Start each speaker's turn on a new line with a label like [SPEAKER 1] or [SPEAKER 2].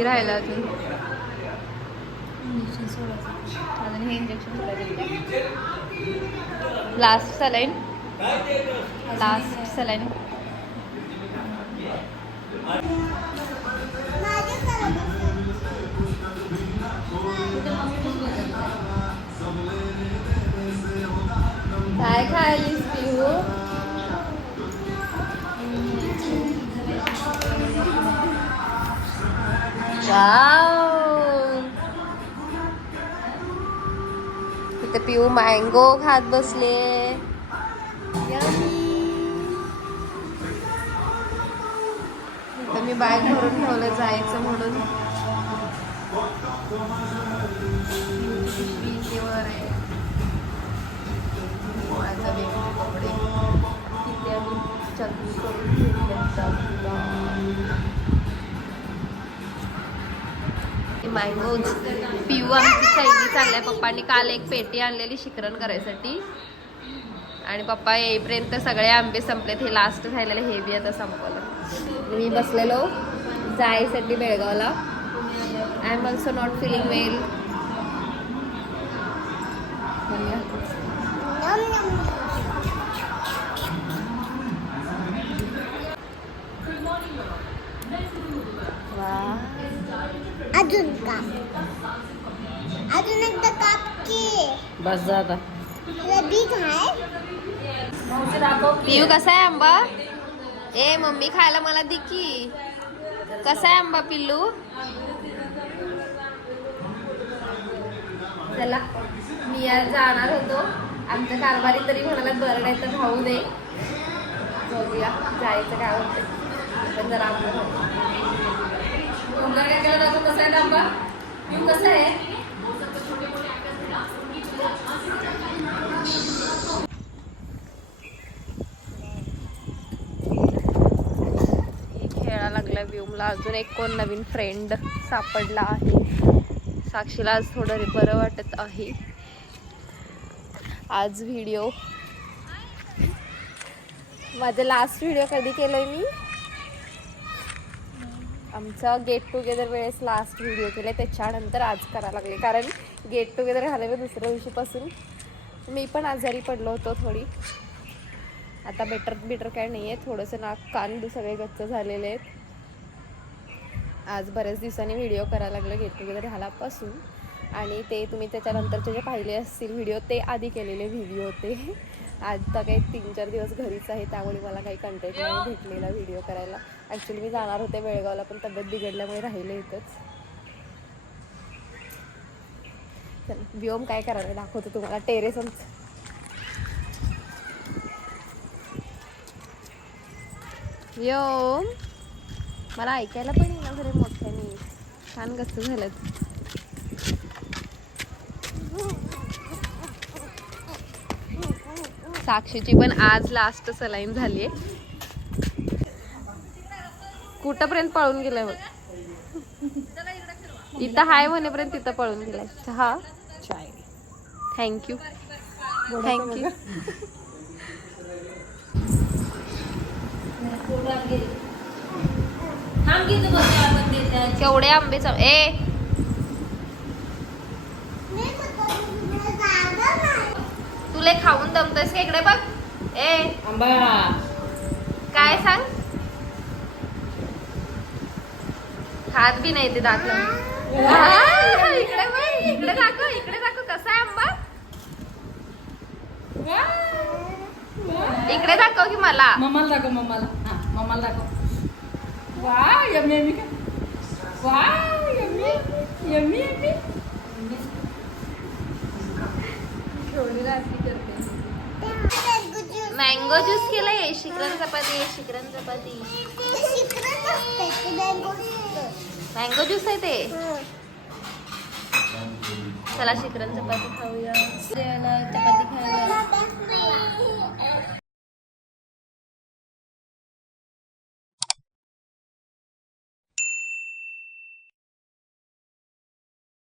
[SPEAKER 1] बाकी राहिलं अजून? अजून हे injection last saline last saline काय खायलीस पिहू? वाव. इथे पिऊ मँगो खात बसले. Yummy. इथं मी बॅग भरून ठेवलं जायचं म्हणून. आहे. माझा वेगळे कपडे. तिथे आम्ही चटणी करून मँगोज पिऊ आमची सैली आहे पप्पांनी काल एक पेटी आणलेली शिकरण करायसाठी. आणि पप्पा येईपर्यंत सगळे आंबे संपलेत हे लास्ट झालेले हे बी आता संपवलं मी बसलेलो जायसाठी बेळगावला. I am also not feeling well
[SPEAKER 2] अजून का अजून एकदा काप की
[SPEAKER 3] बस जा आता.
[SPEAKER 1] पिऊ कसा आहे आंबा? ए मम्मी खायला मला दे की. कसा आहे आंबा पिल्लू? चला मी आज जाणार होतो. आमच्या कारभारी तरी म्हणाला बरं नाही तर खाऊ दे. बघूया जायचं काय होतं पण जरा आंबा खाऊ. कसं आहे आंबा पिऊ आहे? हे खेळायला लागला व्यूमला अजून एक कोण नवीन फ्रेंड सापडला आहे. साक्षीला आज थोडं बरं वाटत आहे. आज व्हिडिओ माझा लास्ट व्हिडिओ कधी केलाय मी? आमचा गेट टुगेदर वेळेस लास्ट व्हिडिओ केला त्याच्यानंतर आज करायला लागले. कारण गेट टुगेदर घालावे दुसऱ्या दिवशीपासून. मी पण आजारी पडलो होतो थोडी. आता बेटर बिटर काय नाही आहे थोडंसं नाक कान सगळे गच्च झालेले आहेत. आज बऱ्याच दिवसांनी व्हिडिओ करायला लागलं गेट टुगेदर झाल्यापासून. आणि ते तुम्ही त्याच्यानंतरचे जे पाहिले असतील व्हिडिओ ते आधी केलेले व्हिडिओ होते. आता काही तीन चार दिवस घरीच आहे त्यामुळे मला काही कंटेंट नाही भेटलेला व्हिडिओ करायला. ॲक्च्युली मी जाणार होते बेळगावला पण तब्येत बिघडल्यामुळे राहिले इथंच. चल व्योम काय करायला दाखवतो तुम्हाला. टेरेस व्योम? मला ऐकायला पण येईना खरे मोठ्याने. छान गस्त झालं. साक्षीची पण आज लास्ट सलाईन झाली आहे कुठंपर्यंत पळून गेलाय बघ. इथं हाय म्हणेपर्यंत तिथं पळून गेलाय. चहा
[SPEAKER 3] चाय
[SPEAKER 1] थँक्यू थँक्यू केवढे आंबे ए! तुला खाऊन दमतोयस का इकडे बघ. ए
[SPEAKER 3] आंबा
[SPEAKER 1] काय सांग? खात बी नाही ते. आ, इकडे बघ, इकडे दाखव इकडे दाखव कसा आहे आंबा? इकडे दाखव की मला.
[SPEAKER 3] मम्माला दाखव मम्माला. हा मम्माला दाखव. वा यम्मी यम्मी. का वा yummy yummy yummy.
[SPEAKER 1] Mango juice केलाय शिकरण चपाती आहे शिकरण चपाती. मँगो ज्यूस आहे ते. चला शिकरण चपाती खाऊया. चपाती खाऊया.